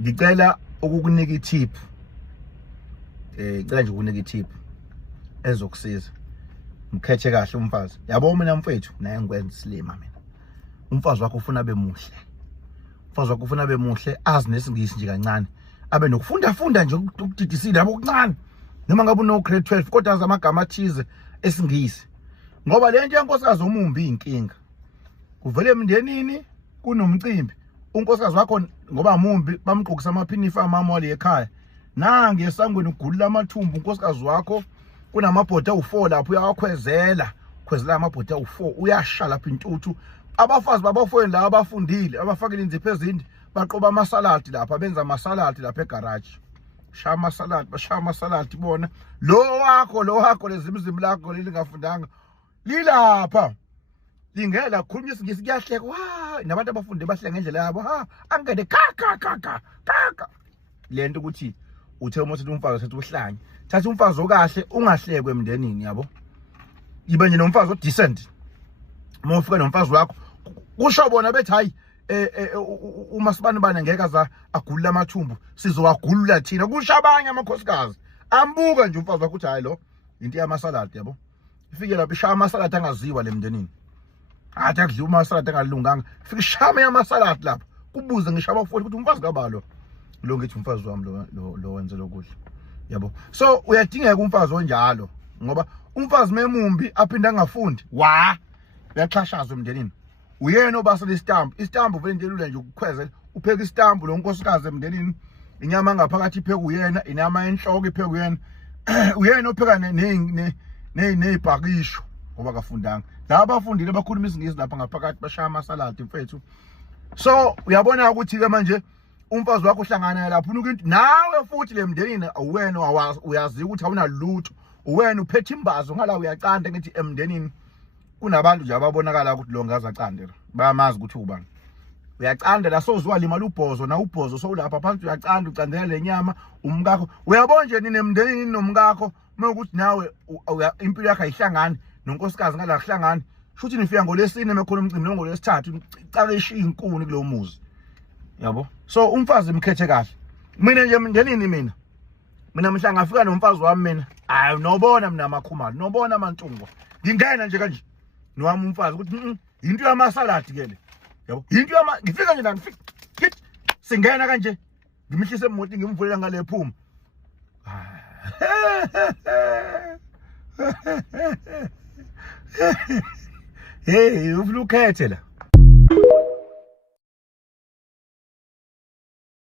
ngicela ukukunika itip ngicela nje ukukunika itip ezokusiza Mukhethe kahle umfazi yabo mina mfethu naye ngikwenza silima mina umfazi wakho ufuna abe muhle umfazi wakho ufuna abe muhle azi nesingisi nje kancane abe nokufunda nje ukudidisile yabo okuncane noma ngabe uno grade 12 kodwa azi amagama athize esingisi ngoba le nto yenkosikazi omumbi inkinga kuvele emndenini kunomcimbi unkosikazi wakho ngoba mumbi bamgqokisa amaphinifa amama wale ekhaya nange esangweni ugulula amathumbu unkosikazi wakho kunamabhoda u4 lapho uyawakhwezela amabhoda u4 uyashala lapha intuthu abafazi babafweni la abafundile abafakile inzipho ezinde baqoba amasaladi lapha benza amasaladi lapha egarage shaya amasaladi bona lo wakho lezimizimi lakho lelingafundanga lilapha lingela khulunywa isingisi kuyahleka nabantu abafunde bahle ngendlela yabo angene kaka lento ukuthi uthe uma uthi umfazi sethi uhlanye thatha umfazi okahle ungahlekwe emndenini yabo ibe nje nomfazi odecent uma ufika nomfazi wakho kusho bona bethi hayi umasibani bana ngeke aza agulula amathumbu sizowagulula thina kusho abanye amakhosikazi ambuka nje umfazi wakho uthi hayi lo into yamasaladi yabo ifike lapha ishaya amasaladi angaziwa lemndenini athi akudliwa amasaladi angalunganga ifike ishame amasaladi lapha kubuze ngisho abafuni ukuthi umfazi kabalo lo ngithi umfazi wami lo wenze lokudla yabo so uyadingeka umfazi onjalo ngoba umfazi memumbi aphinda angafundi uyaxhashazwa emndenini uyena obasela istambu vele nje lula nje ukukhwezela upheka istambu lo nkosikazi emndenini inyama ngaphakathi ipheka uyena inama enhloko ipheka uyena uyena opheka nezibhakisho ngoba kafundanga la abafundile bakhuluma isingisi lapha ngaphakathi bashaya amasaladi mfethu so uyabona ukuthi ke manje umfazi wakho uhlangana lapho unuka into nawe futhi lemndenini uwena uyazi ukuthi awunalutho uwena uphethe imbazo ngala uyacanda ngithi emndenini kunabantu nje ababonakala ukuthi lo ngaza candela bayamazi ukuthi ubani uyacanda la sozwa limala ubhozo na ubhozo so lapha phansi uyacanda ucandela lenyama umkakho uyabona nje ninemndenini nomkakho mawukuthi nawe impilo yakhe ayihlangani nonkosikazi ngala kuhlangani futhi nifika ngolesine mekhona umcimbi ngolesithathu icala eshiya inkuni kulo muzi yabo so umfazi Mukhethe kahle mina nje emndenini mina mhla ngafika nomfazi wami mina hayi nobona mina amakhumalo nobona amantungwa ngingena nje kanje nowami umfazi ukuthi into yamasaladi ke le yabo into ngifika nje la ngifika singena kanje ngimhlise emotini ngimvulela ngale phuma hey ufuna ukhethe la